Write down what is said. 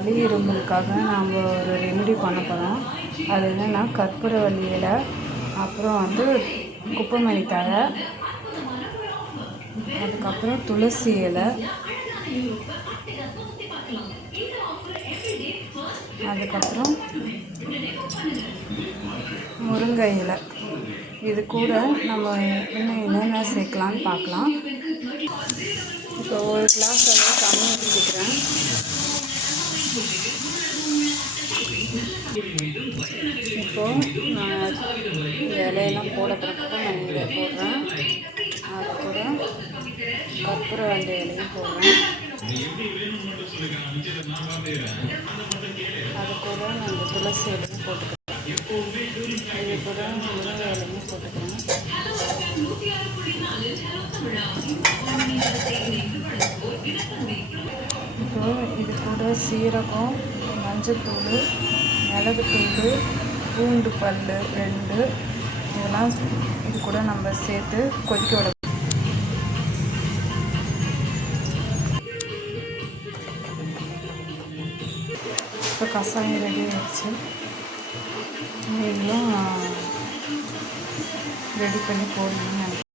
வலி இருமலுக்காக நாம் ஒரு ரெமெடி பண்ண போகிறோம். அது என்னென்னா கற்பூரவள்ளி இலை, அப்புறம் குப்பைமேனி தழை, அதுக்கப்புறம் துளசி இலை, அதுக்கப்புறம் முருங்கை இலை. இது கூட நம்ம இன்னும் என்னென்ன சேர்க்கலான்னு பார்க்கலாம். இப்போ ஒரு கிளாஸ் அளவு தண்ணி ஊற்றிக்கிறேன். இப்போது நான் இந்த இலையெல்லாம் போட பிறகு நான் இதை போடுறேன். அது கூட கற்பூரவள்ளி இலையும் போடுறேன். அது கூட நான் இந்த துளசி இலையும் போட்டுக்கிறேன். இது கூட முருங்கை இலையும் போட்டுக்கிறேன். இப்போ இது கூட சீரகம், மஞ்சத்தூள், மிளகுத்தூள், பூண்டு பல் 2 இதெல்லாம் இது கூட நம்ம சேர்த்து கொதிக்க விட. இப்போ கஷாயம் ரெடி ஆகிடுச்சு. நீங்களும் ரெடி பண்ணி போடணும்னு நினைக்கிறேன்.